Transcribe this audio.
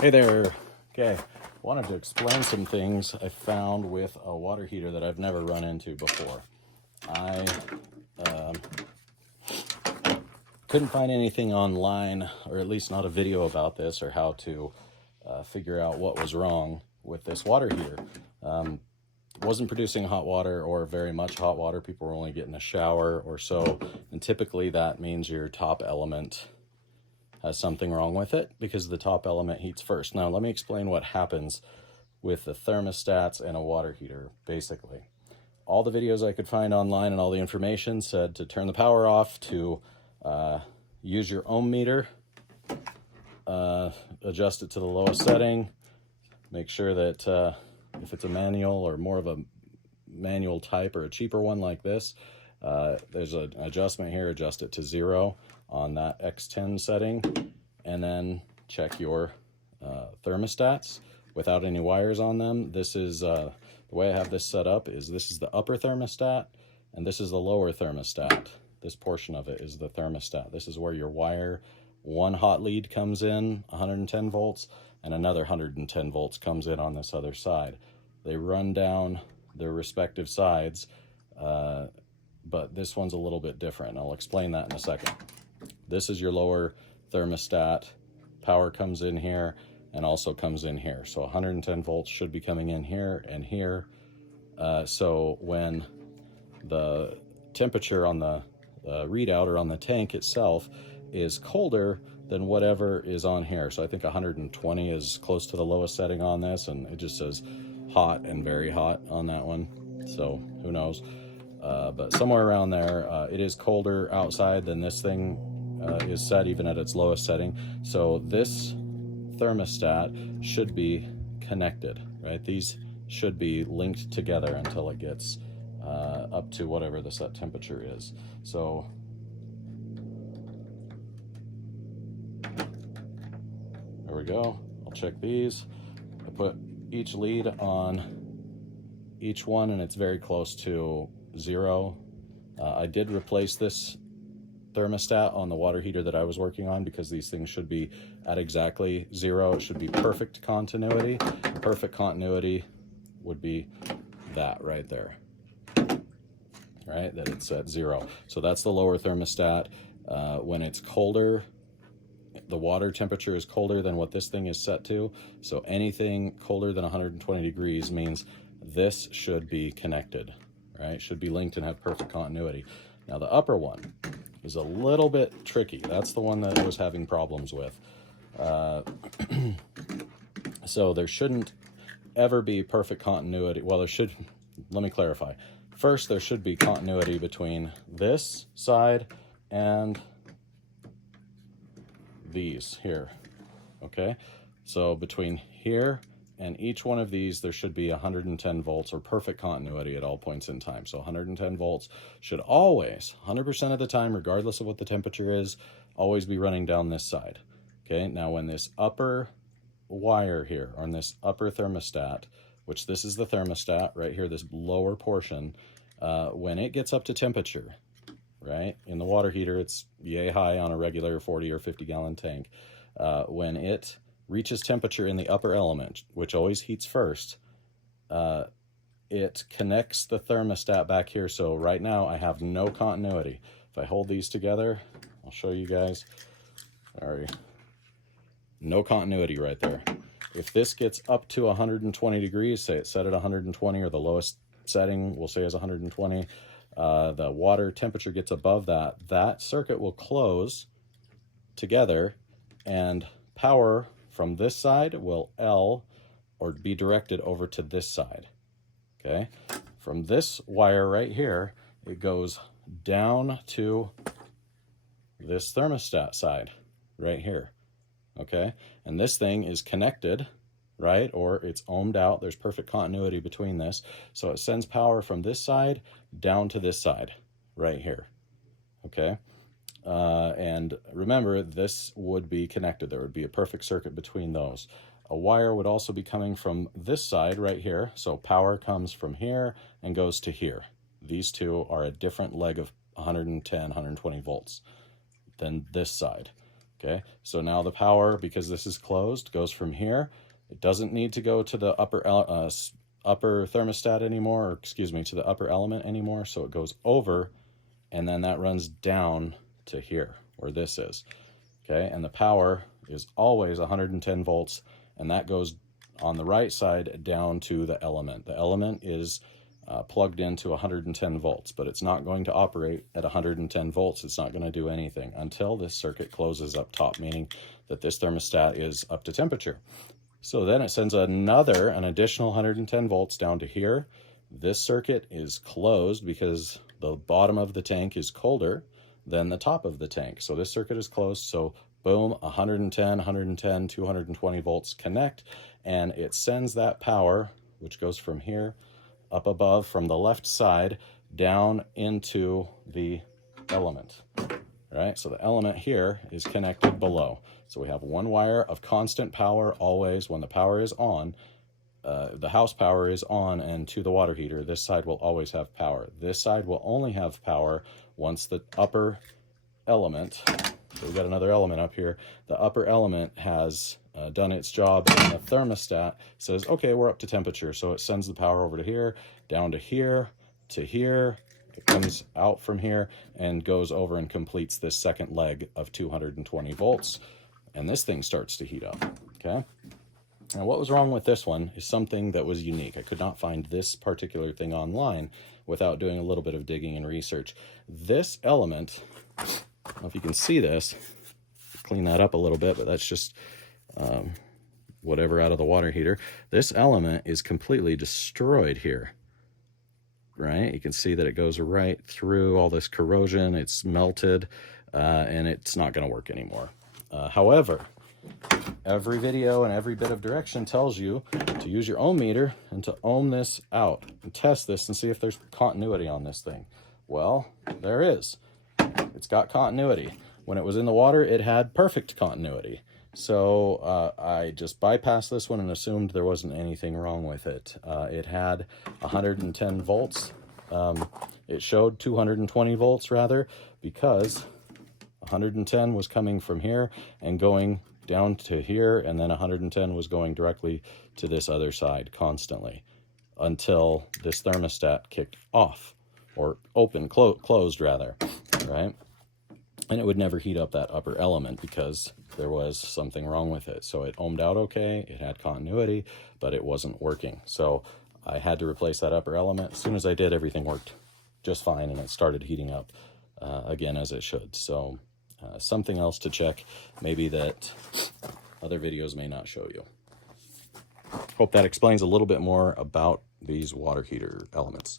Hey there. Okay, wanted to explain some things I found with a water heater that I've never run into before. I couldn't find anything online, or at least not a video about this, or how to figure out what was wrong with this water heater. It wasn't producing hot water or very much hot water. People were only getting a shower or so, and typically that means your top element has something wrong with it because the top element heats first. Now let me explain what happens with the thermostats and a water heater. Basically, all the videos I could find online and all the information said to turn the power off, to use your ohm meter, adjust it to the lowest setting, make sure that if it's a manual or more of a manual type or a cheaper one like this, there's an adjustment here, adjust it to 0 on that X10 setting, and then check your thermostats without any wires on them. This is the way I have this set up is this is the upper thermostat and this is the lower thermostat. This portion of it is the thermostat. This is where your wire, one hot lead comes in 110 volts and another 110 volts comes in on this other side. They run down their respective sides, but this one's a little bit different. I'll explain that in a second. This is your lower thermostat. Power comes in here and also comes in here. So 110 volts should be coming in here and here. So when the temperature on the readout or on the tank itself is colder than whatever is on here. So I think 120 is close to the lowest setting on this, and it just says hot and very hot on that one. So who knows? But somewhere around there, it is colder outside than this thing is set even at its lowest setting. So this thermostat should be connected, right? These should be linked together until it gets up to whatever the set temperature is. So there we go. I'll check these. I put each lead on each one and it's very close to 0. I did replace this thermostat on the water heater that I was working on because these things should be at exactly 0. It should be perfect continuity. Perfect continuity would be that right there, right? That it's at 0. So that's the lower thermostat. When it's colder, the water temperature is colder than what this thing is set to. So anything colder than 120 degrees means this should be connected, right? Should be linked and have perfect continuity. Now the upper one is a little bit tricky. That's the one that I was having problems with. So there shouldn't ever be perfect continuity. Well, there should, let me clarify. First, there should be continuity between this side and these here, okay? So between here and each one of these, there should be 110 volts or perfect continuity at all points in time. So 110 volts should always, 100% of the time, regardless of what the temperature is, always be running down this side. Okay, now when this upper wire here, on this upper thermostat, which this is the thermostat right here, this lower portion, when it gets up to temperature, right, in the water heater, it's yay high on a regular 40 or 50 gallon tank. When it reaches temperature in the upper element, which always heats first, it connects the thermostat back here. So right now I have no continuity. If I hold these together, I'll show you guys. Sorry. No continuity right there. If this gets up to 120 degrees, say it's set at 120 or the lowest setting we'll say is 120, the water temperature gets above that, that circuit will close together and power from this side will or be directed over to this side, okay? From this wire right here, it goes down to this thermostat side right here, okay? And this thing is connected, right? Or it's ohmed out. There's perfect continuity between this. So it sends power from this side down to this side right here, okay? And remember, this would be connected. There would be a perfect circuit between those. A wire would also be coming from this side right here. So power comes from here and goes to here. These two are a different leg of 110, 120 volts than this side. Okay, so now the power, because this is closed, goes from here. It doesn't need to go to the upper thermostat anymore, or excuse me, to the upper element anymore. So it goes over, and then that runs down to here, where this is. Okay, and the power is always 110 volts, and that goes on the right side down to the element. The element is plugged into 110 volts, but it's not going to operate at 110 volts. It's not going to do anything until this circuit closes up top, meaning that this thermostat is up to temperature. So then it sends an additional 110 volts down to here. This circuit is closed because the bottom of the tank is colder than the top of the tank. So this circuit is closed. So boom, 110, 110, 220 volts connect, and it sends that power, which goes from here up above from the left side down into the element. Right, so the element here is connected below. So we have one wire of constant power always when the power is on. The house power is on, and to the water heater, this side will always have power. This side will only have power once the upper element, so we've got another element up here, the upper element has done its job, and the thermostat says, okay, we're up to temperature. So it sends the power over to here, down to here, to here. It comes out from here and goes over and completes this second leg of 220 volts. And this thing starts to heat up, okay? Now what was wrong with this one is something that was unique. I could not find this particular thing online without doing a little bit of digging and research. This element, I don't know if you can see this, clean that up a little bit, but that's just whatever out of the water heater. This element is completely destroyed here, right? You can see that it goes right through all this corrosion. It's melted, and it's not going to work anymore. However, every video and every bit of direction tells you to use your ohm meter and to ohm this out and test this and see if there's continuity on this thing. Well, there is. It's got continuity. When it was in the water, it had perfect continuity. So I just bypassed this one and assumed there wasn't anything wrong with it. It had 110 volts. It showed 220 volts rather, because 110 was coming from here and going down to here, and then 110 was going directly to this other side constantly until this thermostat kicked off, or closed rather, right? And it would never heat up that upper element because there was something wrong with it. So it ohmed out okay, it had continuity, but it wasn't working. So I had to replace that upper element. As soon as I did, everything worked just fine, and it started heating up again as it should. So something else to check, maybe that other videos may not show you. Hope that explains a little bit more about these water heater elements.